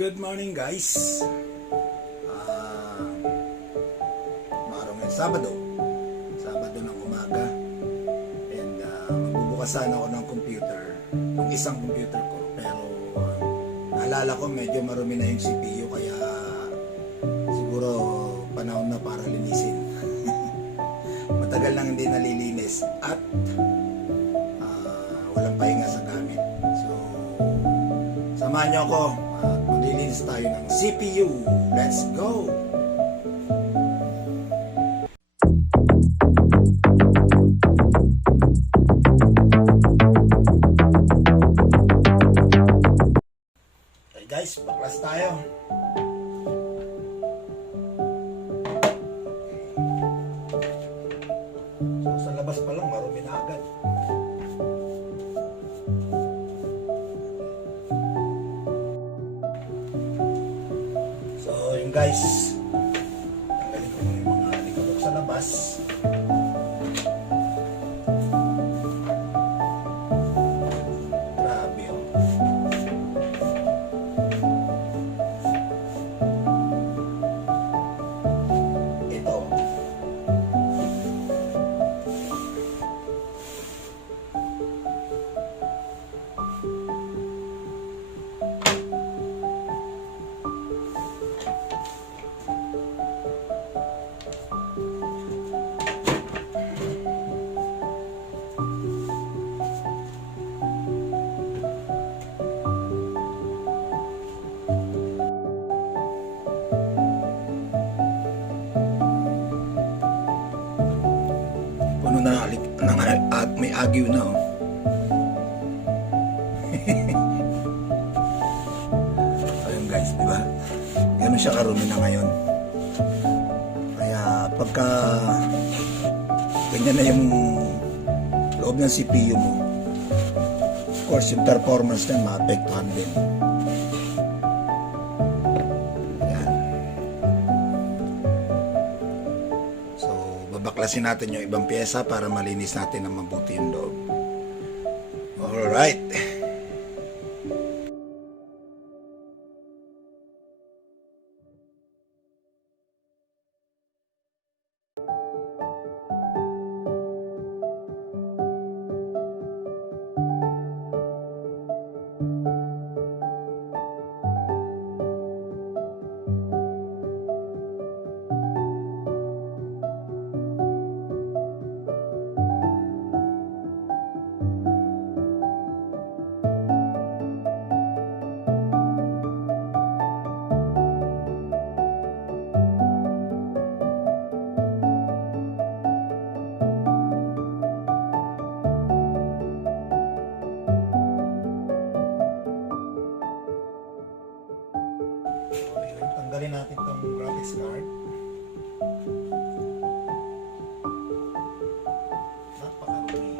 Good morning guys. Araw ngayon, Sabado ng umaga. And magbubukas sana ako ng computer, yung isang computer ko. Pero naalala ko medyo marumi na yung CPU, kaya siguro panahon na para linisin. Matagal nang hindi nalilinis at walang pahinga sa gamit. So samahan niyo ako. Maglilinis tayo ng CPU. Let's go! Okay guys, baklas tayo. So sa labas pa lang, marumi na agad. Guys, tanggalin ko yung mga alikabok sa labas. Grabe oh. Ito at may agiw na oh. Ayun guys, di ba? Ganun siya karumi na ngayon. Kaya pagka ganyan na yung loob ng CPU mo, of course yung performance na maapektuhan din. Baklasin natin yung ibang pyesa para malinis natin ang mabuti yung loob. Alright. Tanggalin natin itong graphics card. Napakarumi.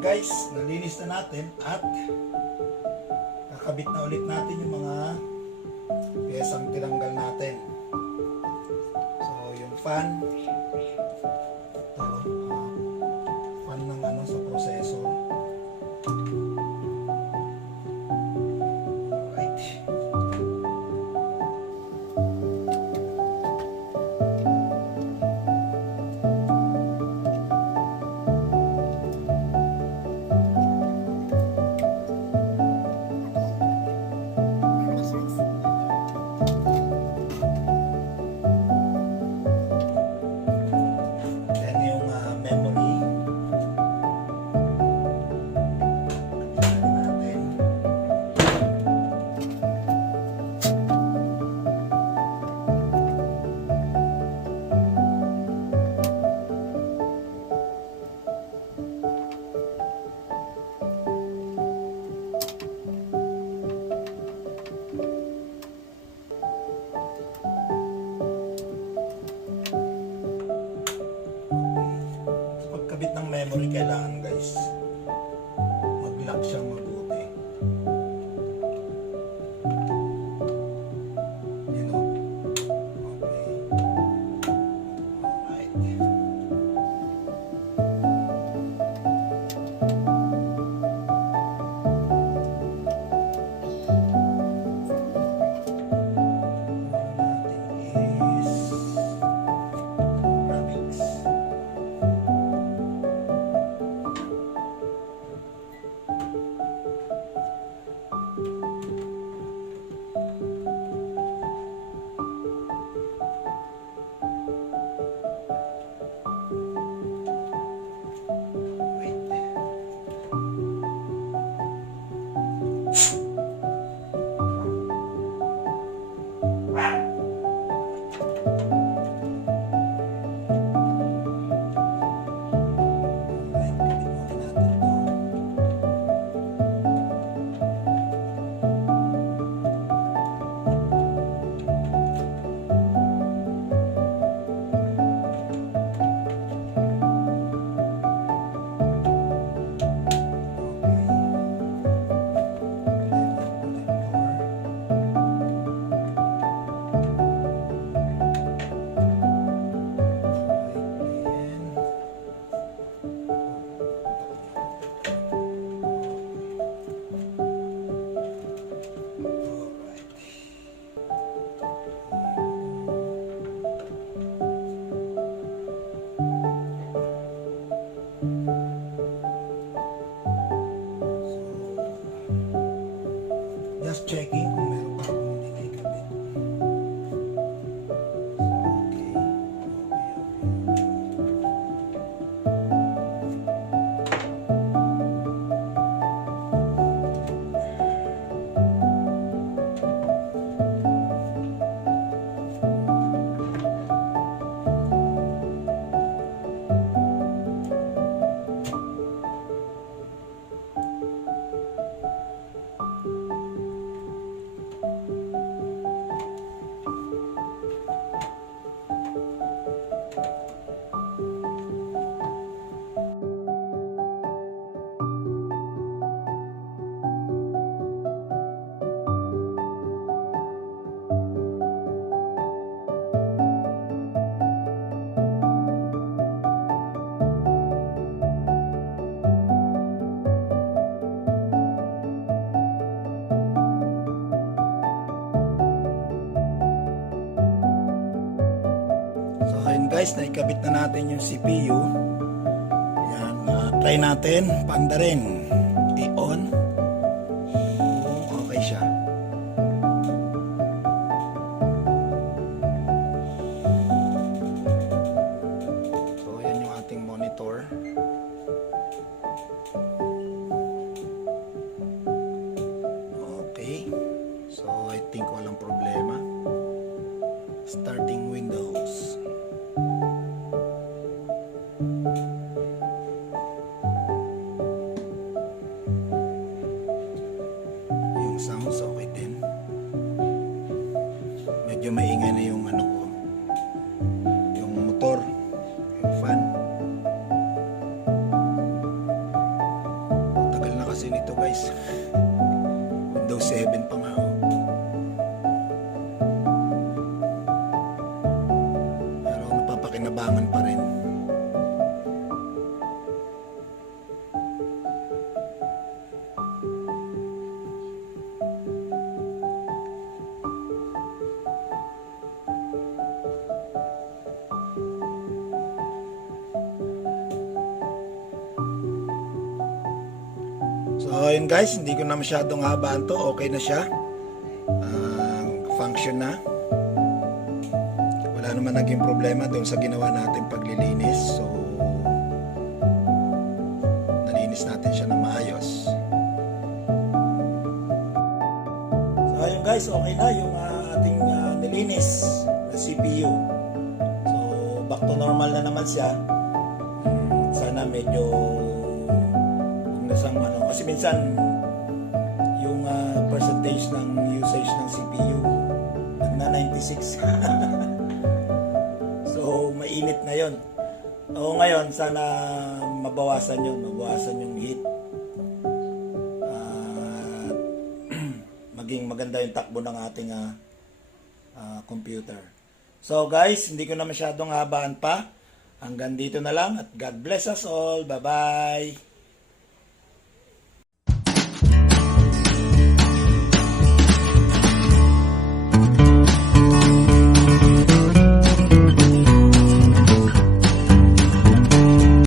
guys, nalinis na natin at kakabit na ulit natin yung mga piyesang tinanggal natin. So yung fan, ito, fan ng sa processor. Alright. Memory kailangan guys mag-lock siyang mabuti, you know. Okay, alright. Natin is graphics. Just checking kung meron pa akong hindi naikabit. Guys, naikabit na natin yung CPU. Yan, try natin panda rin i-on kung okay siya. So yan yung ating monitor. Okay, so I think walang problema. Starting Windows. Sounds okay din. Medyo maingay na yung ko, yung motor, yung fan. pinapakulambangan pa rin. So ayun guys, hindi ko na masyadong habaan to. Okay na siya. Function na. Wala naman naging problema doon sa ginawa natin paglilinis. So nalinis natin siya ng maayos. So ayun guys, okay na yung ating nilinis na CPU. So back to normal na naman siya. Sana medyo nasang kasi minsan yung percentage ng usage ng CPU na 96. So mainit na yon. O ngayon sana mabawasan yung heat. Maging maganda yung takbo ng ating computer. So guys, hindi ko na masyadong habaan pa. Hanggang dito na lang at God bless us all. Bye bye.